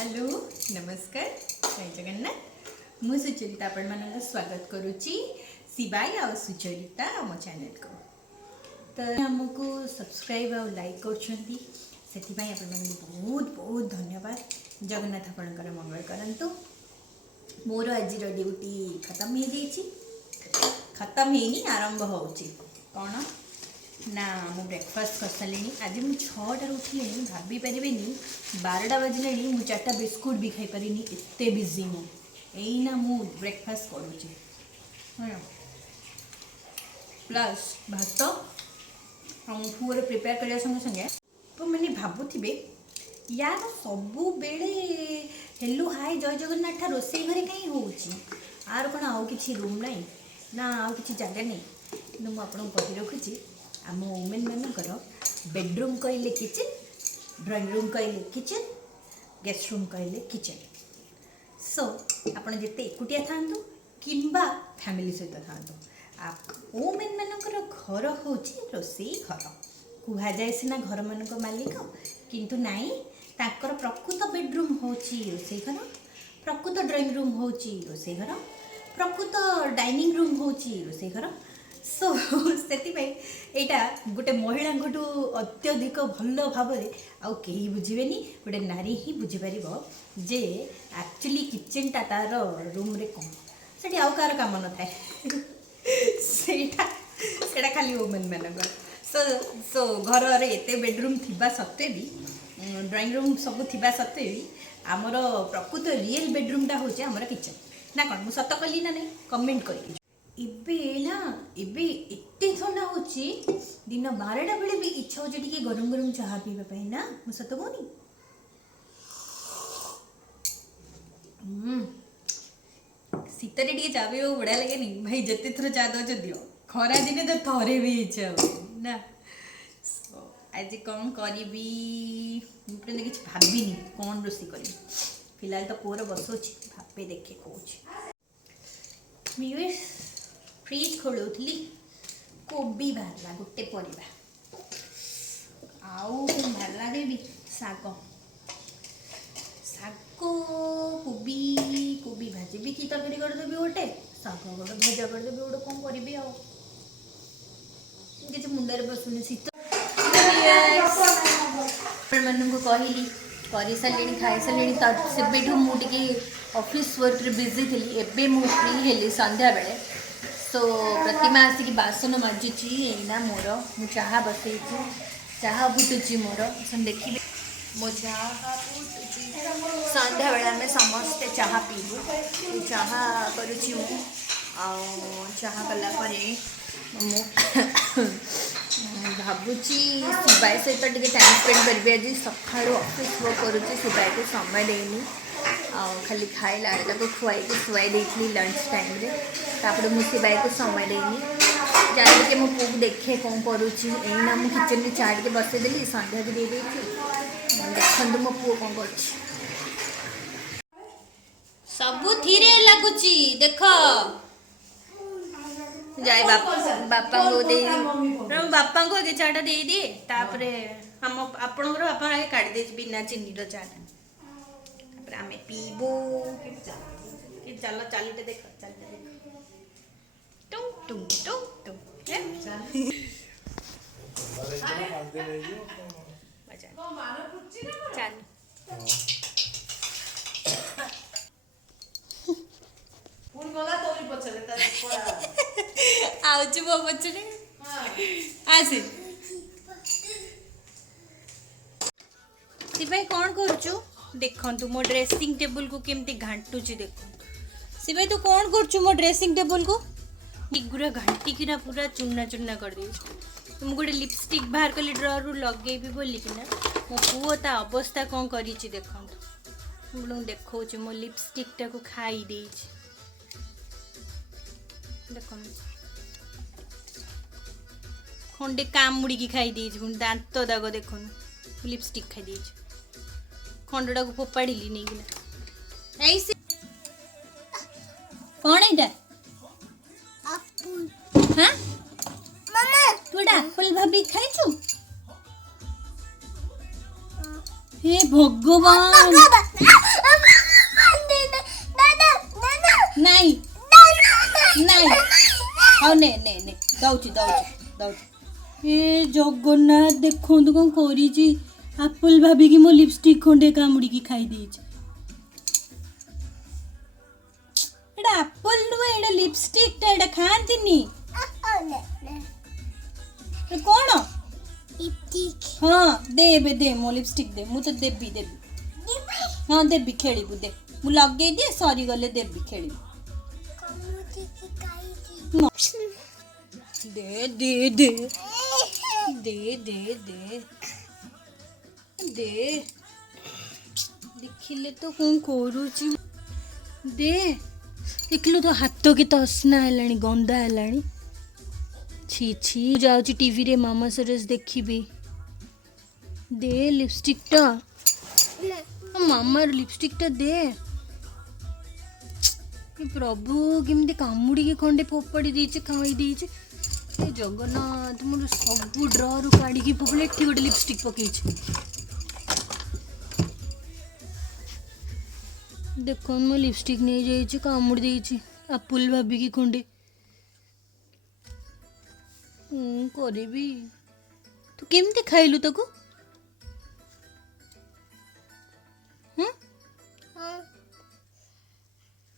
Hello नमस्कार जय जगन्नाथ मु सुचरिता आपण मान स्वागत करुच्ची शिवाई आ सुचरिता आम चैनल को तो आमको सब्सक्राइब आ लाइक करछंती सेतिबाई आपण मान बहुत बहुत धन्यवाद। जगन्नाथ आपणकर मंगल करंतु। मोर आज ड्यूटी खत्म हो जाइए, खत्म होनी आरंभ होची कौन ना मु ब्रेकफास्ट कर सारे। आज मुझे 6टार उठिले भाभी पारे 12टा बजले मुझे 4टा बिस्कुट भी खाई पारे एत बिजी मु एना मु ब्रेकफास्ट करुचे प्लस भात हम पुअर प्रिपेयर करने संगे संगे तो मैंने भावुवे यार सबु बेले हेलो हाय जय जगन्नाथ रोसई घरे कहीं होची आर कौन आउ कि रूम नहीं ना आउ कि जगह नहीं कि मुझे कही रखुची आम वुमेन मानकर बेडरूम कहले किचन, ड्राइंग रूम कहले किचन, गेस्ट रूम कहले किचन। सो आपड़ जिते एकुटिया था कि फैमिली सहित था वुमेन मानकर घर हूँ रोसई घर कह जाए सीना घर मान मालिक किंतु नाई ताकर प्रकृत बेडरूम हूँ रोसई घर, प्रकृत ड्राइंग रूम हूँ रोसई घर, प्रकृत डाइनिंग रूम हूँ रोसई घर। सो से गोटे महिला अत्यधिक भल भाव आउ कहीं बुझेनि गोटे नारी ही बुझीपर जे एक्चुअली किचेनटा तार रूम रे कौन से आउ कार कम न थाए से खाली वुमेन मान सो सो घर रे एते बेडरूम थिबा सत्वे भी ड्राइंग रूम सब थिबा सत्वे भी आमर प्रकृत रियल बेडरूमटा हूँ आमर किचन ना कौन मुझे सत कली ना नहीं कमेंट करके इबे ना इबे एते ठंडा होची दिन 12टा बेले भी इच्छा होची टिके गरम गरम चाहा पीबा पई ना मु सत कोनी शीतरे टिके चा पीबा बड़ा लगे नी भाई जते थर चा दो दियो खरा दिन तो थरे भी इच्छा हो ना। सो आज कौन करी मुझे किसी भाविनी कौन रोषे करी फिलहाल तो पुअर बसोची भापे देखे कौच फ्रिज खोलुली कोबी बाहरला गोटे परिबा आउ बाहरला देवी शाग शाग कोबी कोबी भाजी भी कि तरकारी करदेवी गोटे शाग गोटे भजा करदेवी गोटे कौन करी किसी मुंडे बसुनी शीत मान कहली कर सारे खाई सारे से मुझे ऑफिस वर्क बिजी थी एबे मु फ्री हेली संध्या बेले। सो प्रतिमा आसिक बासन माजुची एना मोर मु चाहा बसई चाहा फुटुची मोर देखिए मो चाहा फुटुची संध्या बेला आम समस्ते चाहा पीबू चाहा करुची मु चाहा कला भावुची शिवाय सहित टे टाइम स्पेंड करी आज सका ऑफिस वर्क करुच्ची शिवाय को समय देनी खाली खाइला खुआई शुआई देती लंच टाइम रे तापर मु शिवाय को समय देनी जाने के मो पु देखे कौन करुच्ची एना मु किचन में चाट के बसईदेली संध्या भी दे देखु मो पु कौन कर सबु थीरे लगुची देख जाए बापा को दे बापा को आगे चाटा दे दिए तापर हम आपणकर बापा आगे काट दे बिना चीनी चाटा तापर आमे पीबू चल चलते देख चलते देख टुंग टुंग टुंग टुंग चल आउची मो पछरे आसे सिपाही कौन करूचु देखंतु मो ड्रेसिंग टेबल को केमती घांटुची देखो सिपाही तू कौन करूचु मो ड्रेसिंग टेबल को पूरा घाटी किना पूरा चूना चूना कर दे तुम गोटे लिपस्टिक बाहर कली ड्रॉर रु लगेबी बोली किना मो पुओ ता अवस्था कौन करिछि देखंतु मु देखौछि मो लिपस्टिक टा को खाई देछि देख खंडे कामुड़ी की खाई दे दांत दाग देख लिपस्टिक खाई दे खंडटा को फोपाड़ी नहीं कि ऐसे कौन है हाँ तू एपल भाभी खाइछु हे भगवान ନାଇଁ ନାଇଁ ହଉ ନେ ନେ ନେ ଦଉଛି ଦଉଛି ଦଉଛି। ଏ ଜଗନ୍ନାଥ ଦେଖନ୍ତୁ କଣ କରିଛି। ଆପଲ ଭାବିକି ମୋ ଲିପଷ୍ଟିକ୍ ଖଣ୍ଡେ କାମୁଡ଼ିକି ଖାଇ ଦେଇଛି। ଏଇଟା ଆପଲ ନୁହେଁ, ଏଇଟା ଲିପଷ୍ଟିକ୍ ଟା, ଏଇଟା ଖାଆନ୍ତିନି। କଣ? ହଁ ଦେ ଏବେ ଦେ ମୋ ଲିପଷ୍ଟିକ୍ ଦେ, ମୁଁ ତ ଦେବି ଦେବି। ହଁ ଦେବି, ଖେଳିବୁ ଦେ, ମୁଁ ଲଗେଇ ଦିଏ ସରିଗଲେ ଦେବି ଖେଳିବୁ। ଦେ ଦେ ଦେ ଦେ ଦେ ଦେ ଦେ ଦେଖିଲେ ତ କଣ କରୁଛି। ଦେ ଦେଖିଲୁ ତ ହାତ କେତେ ଅସନା ହେଲାଣି, ଗନ୍ଧା ହେଲାଣି। छी छी, ଯାଉଛି ଟିଭିରେ ମାମା ସରୋଜ ଦେଖିବି। ଦେ ଲିପଷ୍ଟିକ୍ ଟା, ମାମାର ଲିପଷ୍ଟିକ୍ ଟା ଦେ। ପ୍ରଭୁ କେମିତି କାମୁଡ଼ିକି ଖଣ୍ଡେ ଫୋପାଡ଼ି ଦେଇଛି, ଖାଇ ଦେଇଛି। ଏ ଜଗନ୍ନାଥ, ମୋର ସବୁ ଡ୍ରରୁ କାଢ଼ିକି ଫୋପାଡ଼ିଲେ। ଏଠି ଗୋଟେ ଲିପଷ୍ଟିକ୍ ପକେଇଛି। ଦେଖ ମୋ ଲିପଷ୍ଟିକ୍ ନେଇଯାଇଛି, କାମୁଡ଼ି ଦେଇଛି ଆପୁଲ ଭାବିକି ଖଣ୍ଡେ। କରିବି। ତୁ କେମିତି ଖାଇଲୁ ତାକୁ?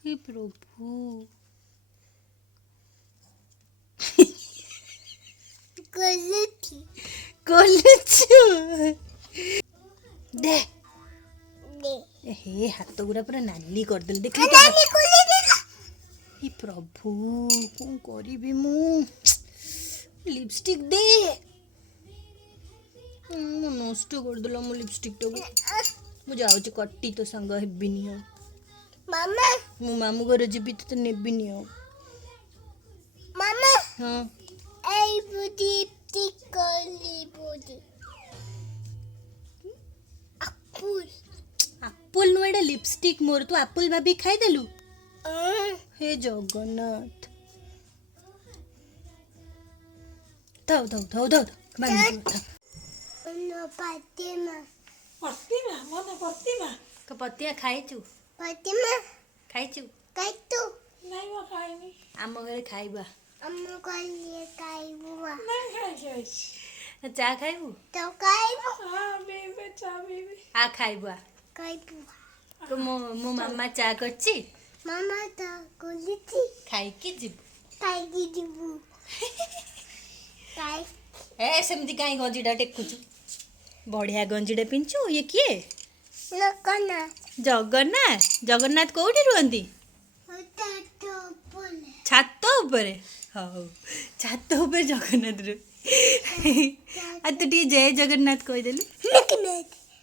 हे प्रभु दे हे हाथ गुड़ा पूरा नाली करदेल। देख हे प्रभु कौन करी मु लिपस्टिक दे। नष्ट करदेला मो लिपस्टिक टाक। मु जाऊँ कट्टी तो सांग हेबिनी हो मामा। मु मामू घर जीबी तो नेबिनी हो मामा। हाँ आई बुदी टिकली बुदी अपुल अपुल नो एडा लिपस्टिक मोर तू अपुल भाभी खाई देलु। हे जगन्नाथ थाउ थाउ थाउ थाउ प्रतिमा प्रतिमा मन प्रतिमा का पतिया खाइचु प्रतिमा खाइचु खाइतु नहीं वो खाइनी आम घरे खाइबा आम घरे खाइबा नहीं खाइ चा खाइबु तो खाइबु हां बेबे चा बेबे आ खाइबा खाइबु तो मो मामा चा करछि मामा ता कोलिछि खाइ के जिबु खाइ ए सेमती काई गंजीटा टेकुचु बढ़िया गंजीटा पिंचु। ये किए जगन्नाथ जगन्नाथ कोठी रुहंती छात ऊपर हाँ छात ऊपर जगन्नाथ रू आ तू टी जय जगन्नाथ कहीदेलु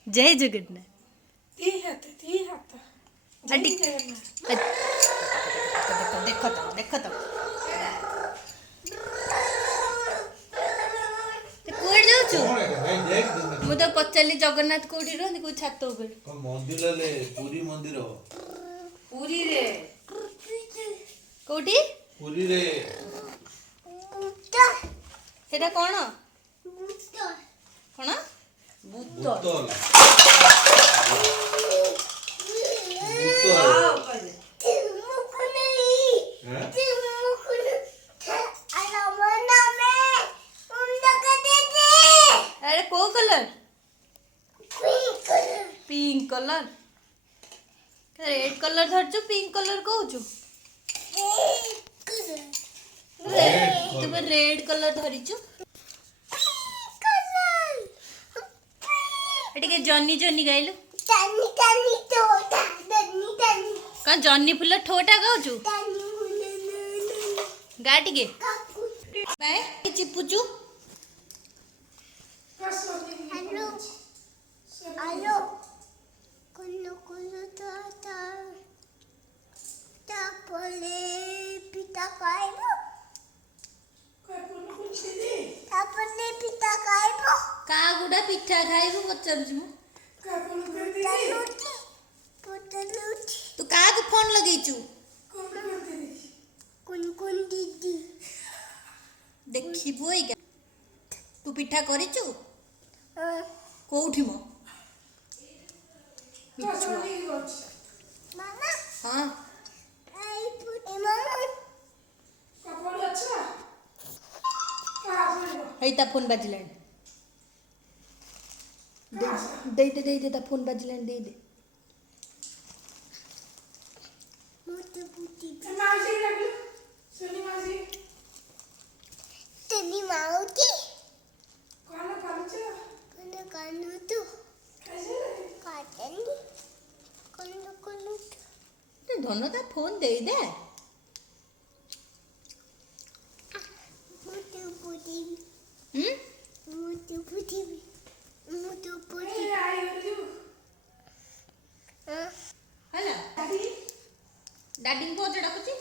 जय जगन्नाथ देख तो देख तो कोड जाऊछु मु तो पचाली जगन्नाथ कोठी रहंती को छात ऊपर मंदिर ले पुरी मंदिर पुरी रे कोठी पुरी रे सेटा कोन कोन भूतल अरे को colour pink colour red colour धरछु पिंक कलर कहूछु तुम रेड कलर धरिछु एटिके जन्नी जन्नी गाइलु कौन जन्नी फुल ठोटा गाउछु गा टिके बाय चिपुचु हेलो हेलो कुल्लू कुल्लू ता पोले पिता खाइबो तापले पिता खाइबो का गुडा पिठा खाइबो पचरजु मु तू का को फोन लगेचु कुन दीदी देखिबो ए तू पिठा करिचु कोउठी मो हाँ ता फोन बाजिलान दे ता फोन बाजिलान दे धन ता फोन दे दे ହେଲା ଡାଡି କୁ ଅଜା ଡାକୁଛି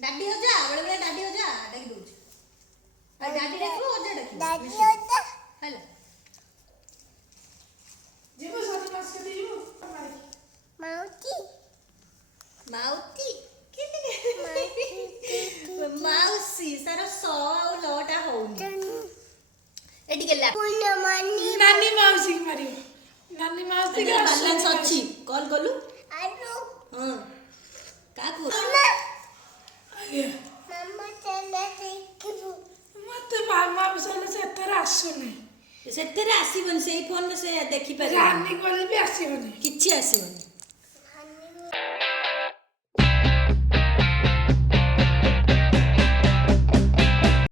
ଡାଡି ଅଜା ବେଳେ ବେଳେ ଡାଡି ଅଜା ଡାକି ଦଉଛି ଆଉ ଡାଡି ଡାକିବ ଅଜା ଡାକିବ ହେଲା ମାଉତି ମାଉସୀ ତାର ସ ଆଉ ଲ ଟା ହଉନି ଏଠି ଗଲା नानी माउसी की मारियो नानी माउसी की ବାଲାନ୍ସ ଅଛି କଲ୍ କଲୁ ହଁ କାକୁ मत मामा बिसले से एतर आसुनी ସେଥିରେ ଆସିବନି ସେଇ ଫୋନରେ ସେ ଦେଖିପାରିବ रानी कोल भी आसीबनी କିଛି ଆସିବନି